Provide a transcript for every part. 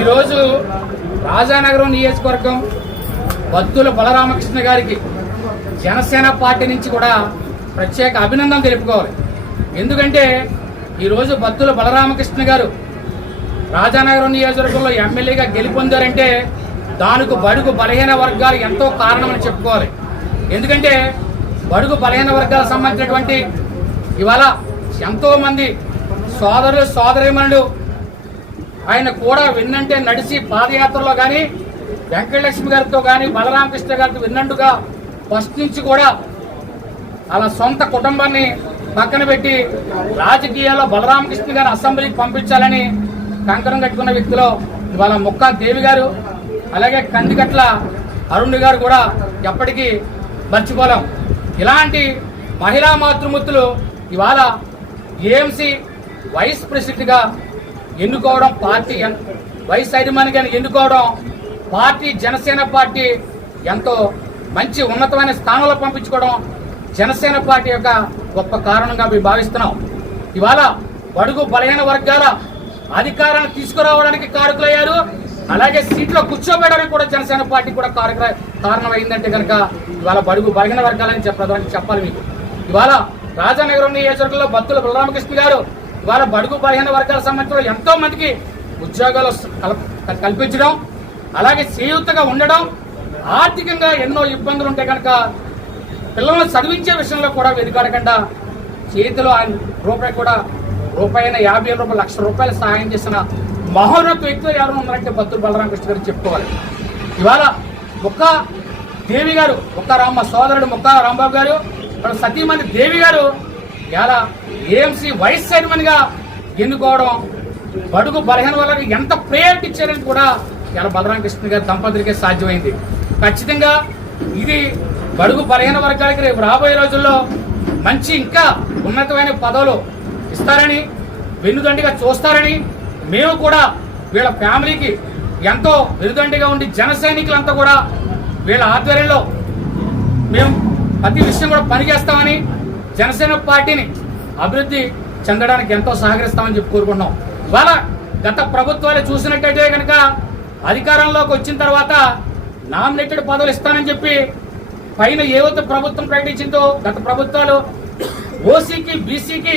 ఈరోజు రాజానగరం నియోజకవర్గం బత్తుల బలరామకృష్ణ గారికి జనసేన పార్టీ నుంచి కూడా ప్రత్యేక అభినందన తెలుపుకోవాలి. ఎందుకంటే ఈరోజు బత్తుల బలరామకృష్ణ గారు రాజానగరం నియోజకవర్గంలో ఎమ్మెల్యేగా గెలుపొందారంటే దానికి బడుగు బలహీన వర్గాలు ఎంతో కారణమని చెప్పుకోవాలి. ఎందుకంటే బడుగు బలహీన వర్గాలకు సంబంధించినటువంటి ఇవాళ ఎంతోమంది సోదరులు సోదరిమణులు ఆయన కూడా విన్నంటే నడిచి పాదయాత్రలో కానీ వెంకటలక్ష్మి గారితో కానీ బలరామకృష్ణ గారితో విన్నట్టుగా ఫస్ట్ నుంచి కూడా అలా సొంత కుటుంబాన్ని పక్కన పెట్టి రాజకీయాల్లో బలరామకృష్ణ గారిని అసెంబ్లీకి పంపించాలని కంకణం కట్టుకున్న వ్యక్తిలో ఇవాళ ముక్కా దేవి గారు అలాగే కందికట్ల అరుణ్ గారు కూడా ఎప్పటికీ మర్చిపోలేం. ఇలాంటి మహిళా మాతృమూర్తులు ఇవాళ ఏఎంసీ వైస్ ప్రెసిడెంట్గా ఎన్నుకోవడం పార్టీ ఎన్- వైస్ గారిని ఎన్నుకోవడం పార్టీ జనసేన పార్టీ ఎంతో మంచి ఉన్నతమైన స్థానంలో పంపించుకోవడం జనసేన పార్టీ యొక్క గొప్ప కారణంగా మేము భావిస్తున్నాం. ఇవాళ బడుగు బలహీన వర్గాల అధికారాన్ని తీసుకురావడానికి కారకులయ్యారు. అలాగే సీట్లో కూర్చోబెట్టడానికి కూడా జనసేన పార్టీ కూడా కారక కారణం కనుక ఇవాళ బడుగు బలహీన వర్గాలని చెప్పడానికి చెప్పాలి మీకు. ఇవాళ రాజానగరం నియోజకవర్గంలో భక్తుల బలరామకృష్ణ గారు ఇవాళ బడుగు బలహీన వర్గాల సంబంధించిన ఎంతో మందికి ఉద్యోగాలు కల్పించడం అలాగే చేయూతగా ఉండడం ఆర్థికంగా ఎన్నో ఇబ్బందులు ఉంటాయి కనుక పిల్లలను చదివించే విషయంలో కూడా వెనుకాడకుండా చేతిలో ఆయన రూపాయి కూడా రూపాయి యాభై వేల రూపాయలు లక్ష రూపాయలు సహాయం చేసిన మహోన్నత వ్యక్తులు ఎవరు ఉన్నారంటే భక్తులు బలరామకృష్ణ గారు చెప్పుకోవాలి. ఇవాళ ముక్క దేవి గారు ముక్క రామ సోదరుడు ముక్క రాంబాబు గారు సతీమణి దేవి గారు ఇలా ఏఎంసీ వైస్ చైర్మన్గా ఎన్నుకోవడం బడుగు బలహీన వాళ్ళకి ఎంత ప్రయారిటీ ఇచ్చారని కూడా ఇలా బలరామకృష్ణ గారి దంపతులకే సాధ్యమైంది. ఖచ్చితంగా ఇది బడుగు బలహీన వర్గాలకి రేపు రాబోయే రోజుల్లో మంచి ఇంకా ఉన్నతమైన పదవులు ఇస్తారని వెన్నుదండిగా చూస్తారని మేము కూడా వీళ్ళ ఫ్యామిలీకి ఎంతో వెనుదండిగా ఉండి జన సైనికులంతా కూడా వీళ్ళ ఆధ్వర్యంలో మేము ప్రతి విషయం కూడా పనిచేస్తామని జనసేన పార్టీని అభివృద్ధి చెందడానికి ఎంతో సహకరిస్తామని చెప్పి కోరుకుంటున్నాం. ఇవాళ గత ప్రభుత్వాలు చూసినట్టయితే కనుక అధికారంలోకి వచ్చిన తర్వాత నామినేటెడ్ పదవులు ఇస్తానని చెప్పి పైన ఏవైతే ప్రభుత్వం ప్రకటించిందో గత ప్రభుత్వాలు ఓసీకి బీసీకి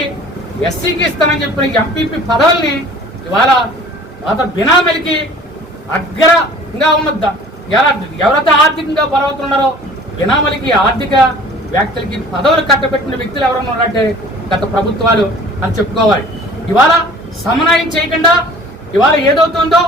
ఎస్సీకి ఇస్తానని చెప్పిన ఎంపీపీ పదవుల్ని ఇవాళ అతను బినామీలకి అగ్రంగా ఉన్న ఎలా ఎవరైతే ఆర్థికంగా బలవుతున్నారో బినామలికి బినామీలకి ఆర్థిక వ్యక్తులకి పదవులు కట్టబెట్టిన వ్యక్తులు ఎవరైనా ఉన్నారంటే గత ప్రభుత్వాలు అని చెప్పుకోవాలి. ఇవాళ సమన్వయం చేయకుండా ఇవాళ ఏదవుతుందో